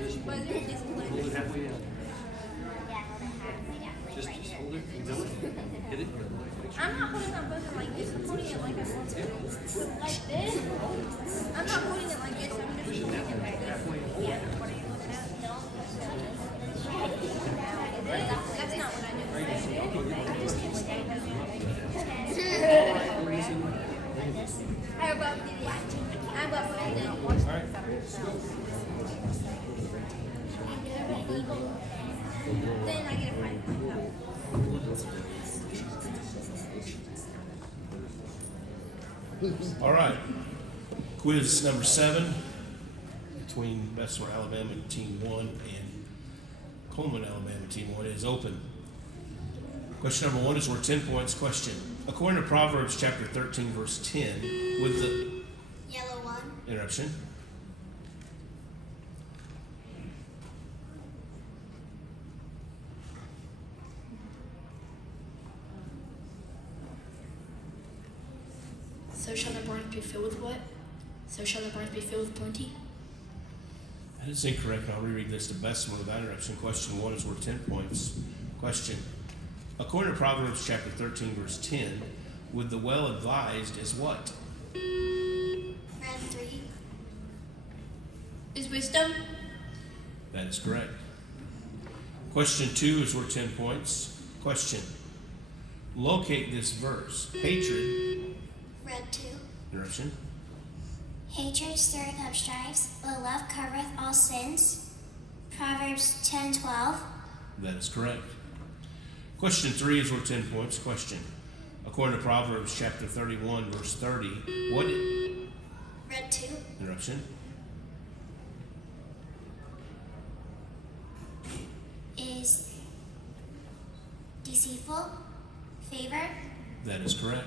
Hold it halfway down. Just hold it. Hit it. I'm not putting my buzzer like this. I'm putting it like this. Like this. I'm not putting it like this. I'm just putting it like this. Yeah. What are you looking at? That's not what I did. How about this? How about putting this? All right. Then I get a fight. All right. Quiz number 7 between Bessemer, Alabama, Team 1 and Cullman, Alabama, Team 1 is open. Question number 1 is worth 10 points. Question. According to Proverbs chapter 13, verse 10, with the Yellow one. interruption. So shall the barns be filled with what? So shall the barns be filled with plenty? That is incorrect. I'll reread this to Bessemer without interruption. Question 1 is worth 10 points. Question. According to Proverbs chapter 13, verse 10, with the well advised is what? Red 3. Is wisdom? That is correct. Question 2 is worth 10 points. Question. Locate this verse. Hatred. Red 2. Interruption. Hatred stirreth up strifes, but love covereth all sins. Proverbs 10:12. That is correct. Question 3 is worth 10 points. Question. According to Proverbs chapter 31, verse 30, what Red 2. interruption? Is deceitful, favor. That is correct.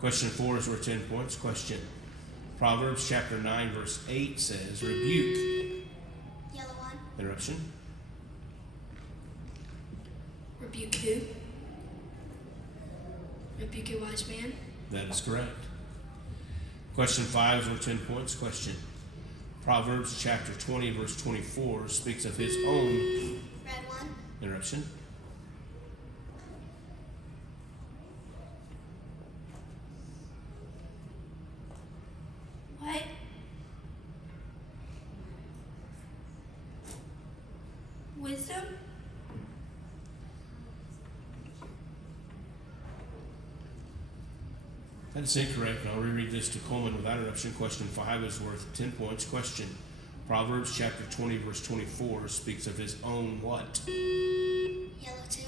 Question 4 is worth 10 points. Question. Proverbs chapter 9, verse 8 says, rebuke. Yellow one. Interruption. Rebuke who? Rebuke a wise man. That is correct. Question 5 is worth 10 points. Question. Proverbs chapter 20, verse 24 speaks of his own Red one. interruption. What? Wisdom? That is incorrect, and I'll reread this to Cullman without interruption. Question 5 is worth 10 points. Question. Proverbs chapter 20, verse 24 speaks of his own what? Yellow 2.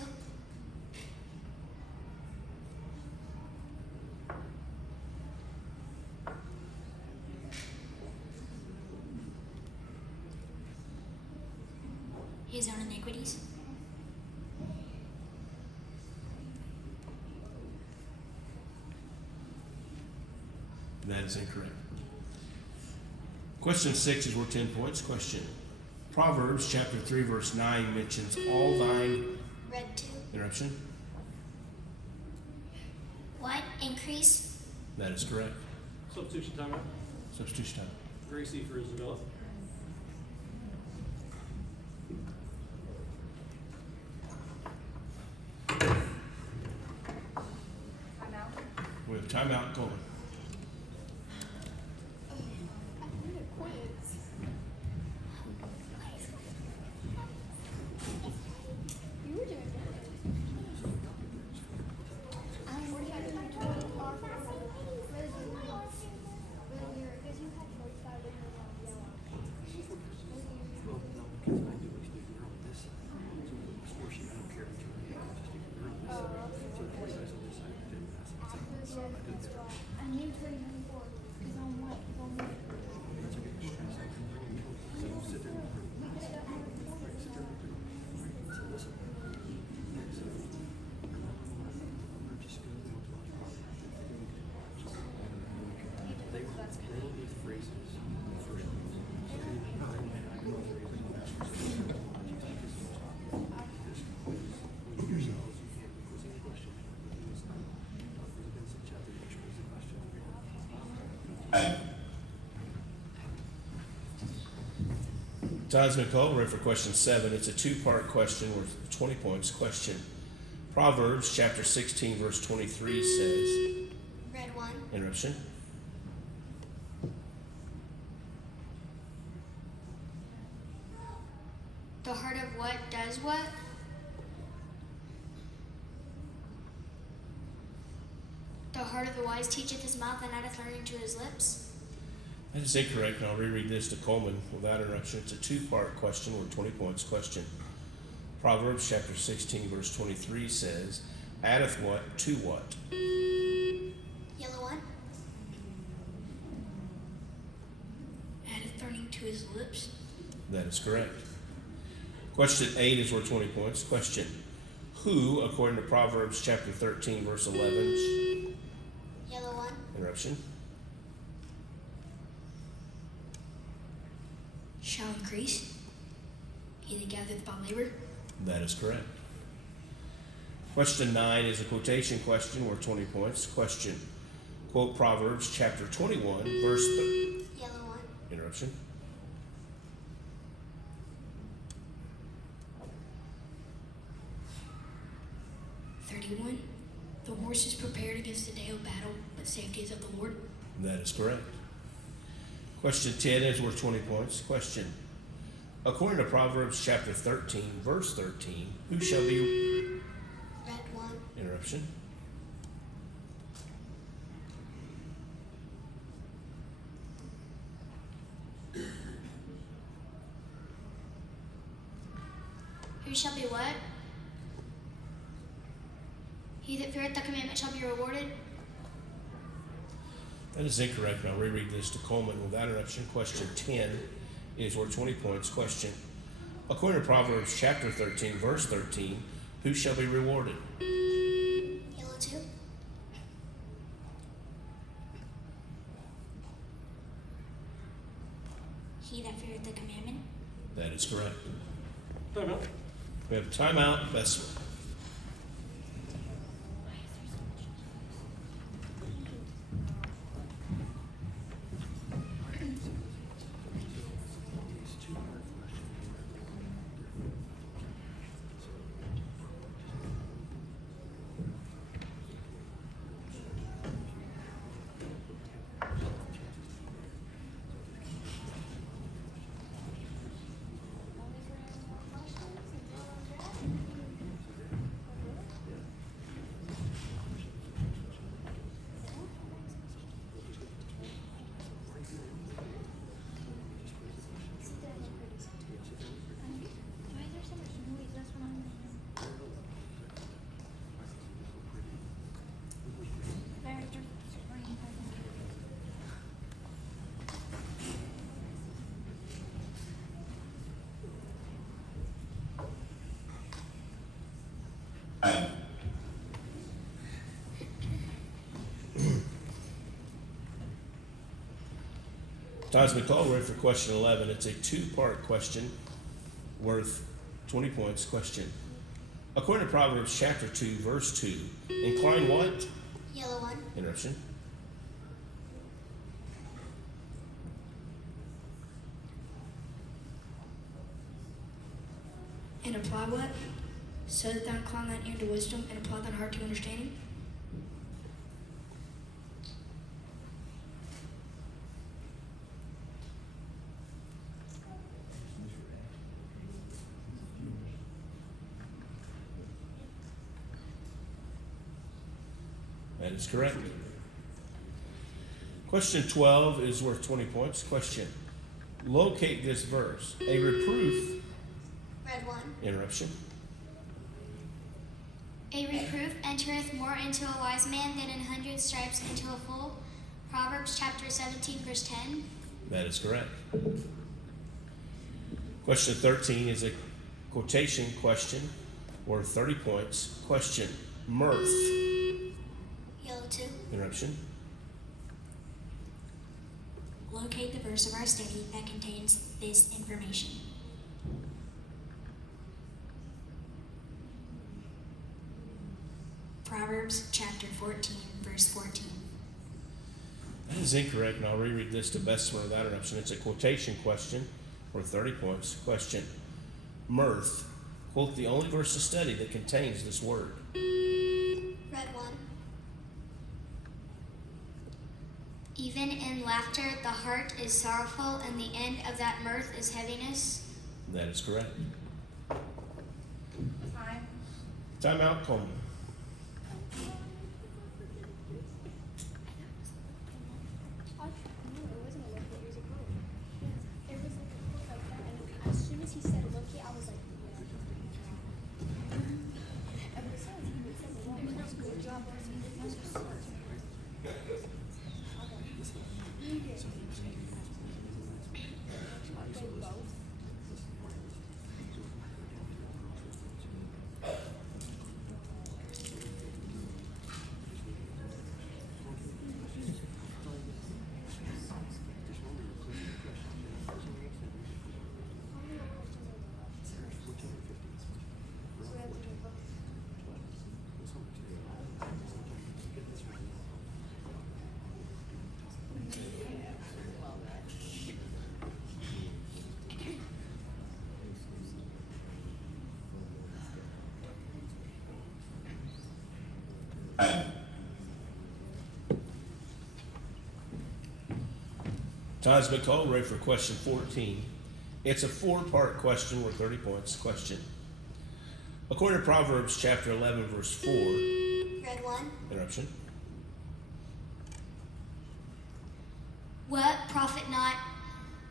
His own iniquities. That is incorrect. Question 6 is worth 10 points. Question. Proverbs chapter 3, verse 9 mentions all thine Red 2. interruption. What? Increase. That is correct. Substitution timeout. Substitution time. Gracie for Isabella. We have timeout going. Time's been called. We're ready for question 7. It's a two-part question worth 20 points. Question. Proverbs chapter 16, verse 23 says. Red 1. Interruption. The heart of what does what? The heart of the wise teacheth his mouth, and addeth learning to his lips. That is incorrect, and I'll reread this to Cullman without interruption. It's a two-part question worth 20 points. Question. Proverbs chapter 16, verse 23 says, addeth what to what? Yellow 1. Addeth learning to his lips. That is correct. Question 8 is worth 20 points. Question. Who, according to Proverbs chapter 13, verse 11, Yellow 1. interruption, Shall increase. He that gathereth by labor. that is correct. Question 9 is a quotation question worth 20 points. Question. Quote Proverbs chapter 21, verse Yellow 1. interruption. The horse is prepared against the day of battle, but safety is of the Lord. That is correct. Question 10 is worth 20 points. Question. According to Proverbs chapter 13, verse 13, who shall be... Red 1. Interruption. Who shall be what? He that feareth the commandment shall be rewarded. That is incorrect. I'll reread this to Cullman without interruption. Question 10 is worth 20 points. Question. According to Proverbs chapter 13, verse 13, who shall be rewarded? Yellow 2. He that feareth the commandment. That is correct. Time out. We have timeout. Bessemer. Time's been called. We're ready for question 11. It's a two-part question worth 20 points. Question. According to Proverbs chapter 2, verse 2, incline what? Yellow 1. Interruption. And apply what? So that thou incline thine ear to wisdom, and apply thine heart to understanding. That is correct. Question 12 is worth 20 points. Question. Locate this verse. A reproof. Red 1. Interruption. A reproof entereth more into a wise man than 100 stripes into a fool. Proverbs chapter 17, verse 10. That is correct. Question 13 is a quotation question worth 30 points. Question. Mirth. Yellow 2. Interruption. Locate the verse of our study that contains this information. Proverbs chapter 14, verse 14. That is incorrect, and I'll reread this to Bessemer without interruption. It's a quotation question worth 30 points. Question. Mirth. Quote the only verse of study that contains this word. Red 1. Even in laughter, the heart is sorrowful, and the end of that mirth is heaviness. That is correct. Time. Timeout, Coleman. As soon as he said Loki, I was like, Time's been called. Ready for question 14. It's a 4-part question worth 30 points. Question. According to Proverbs chapter 11, verse 4. Red 1. Interruption. What profit not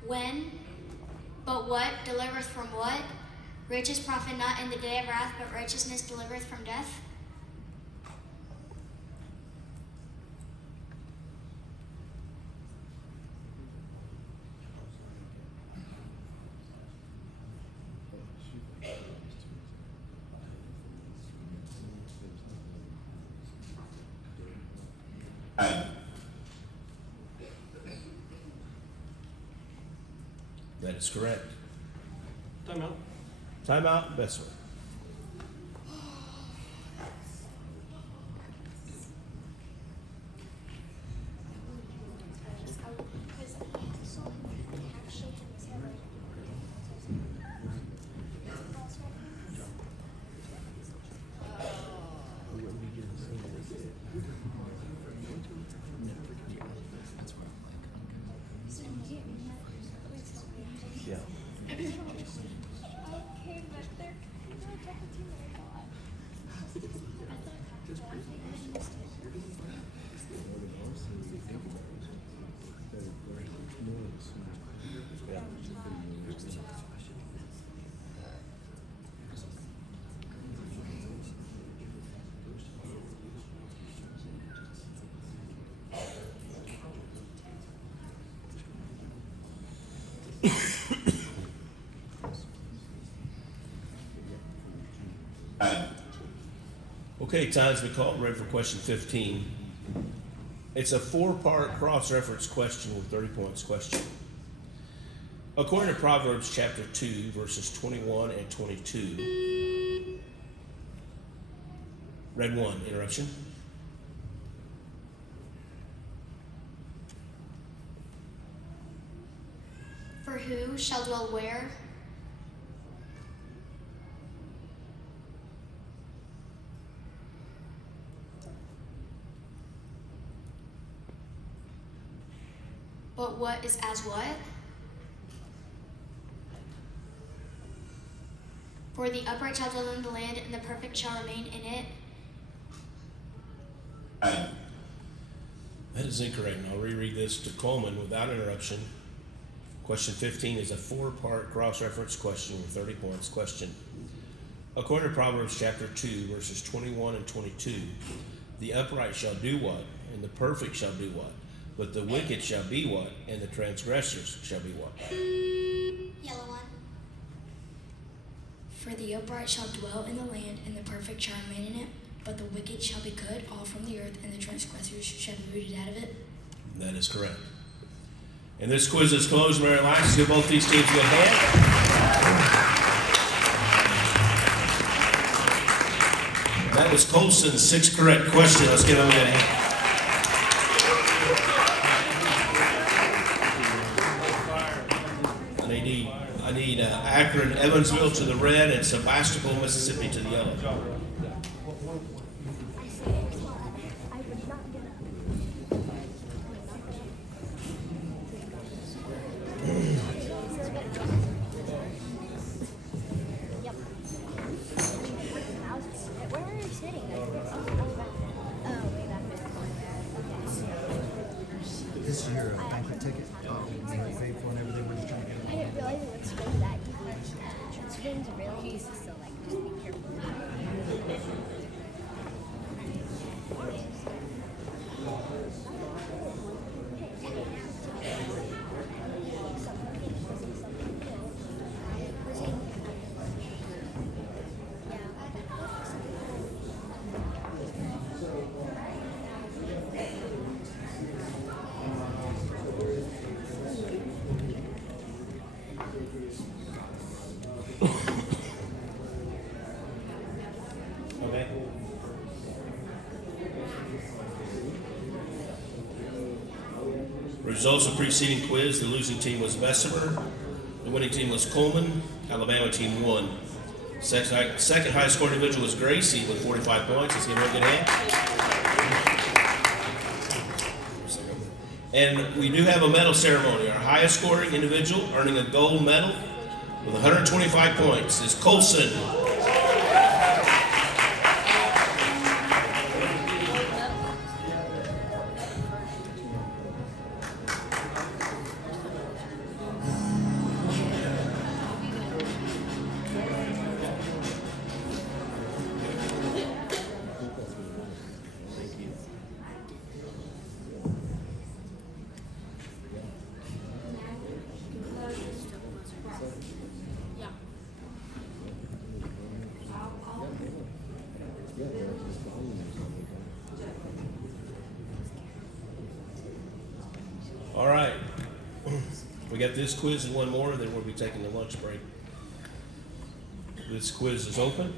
when, but what delivereth from what? Riches profit not in the day of wrath, but righteousness delivereth from death. That is correct. Timeout. Timeout, Bessemer. Yeah. okay, but they're not a type of team that I thought. Okay, time's been called. Ready for question 15. It's a 4-part cross-reference question with 30 points. Question. According to Proverbs chapter 2, verses 21 and 22. Red 1. Interruption. For who shall dwell where? But what is as what? For the upright shall dwell in the land, and the perfect shall remain in it. That is incorrect, and I'll reread this to Cullman without interruption. Question 15 is a 4-part cross-reference question with 30 points. Question. According to Proverbs chapter 2, verses 21 and 22, the upright shall do what, and the perfect shall do what? But the wicked shall be what, and the transgressors shall be what? Yellow 1. For the upright shall dwell in the land, and the perfect shall remain in it. But the wicked shall be cut off from the earth, and the transgressors shall be rooted out of it. That is correct. And this quiz is closed. Mary Lax, give both these teams a good hand. That was Colson's 6th correct question. Let's give him a hand. I need Akron, Evansville to the red, and Sebastopol, Mississippi to the yellow. I say it's hot. I would not get up. Yep. Where are you sitting? Oh, way back there. Okay. This is your banquet ticket. You paid for and everything. We're just trying to get it. I didn't realize it would swing that much. It swings really easy, so like just be careful. Okay. Results of preceding quiz: the losing team was Bessemer, the winning team was Cullman. Alabama team won. Second highest scoring individual was Gracie with 45 points. Let's give her a good hand. And we do have a medal ceremony. Our highest scoring individual earning a gold medal with 125 points is Colson. All right. We got this quiz and one more, then we'll be taking a lunch break. This quiz is open.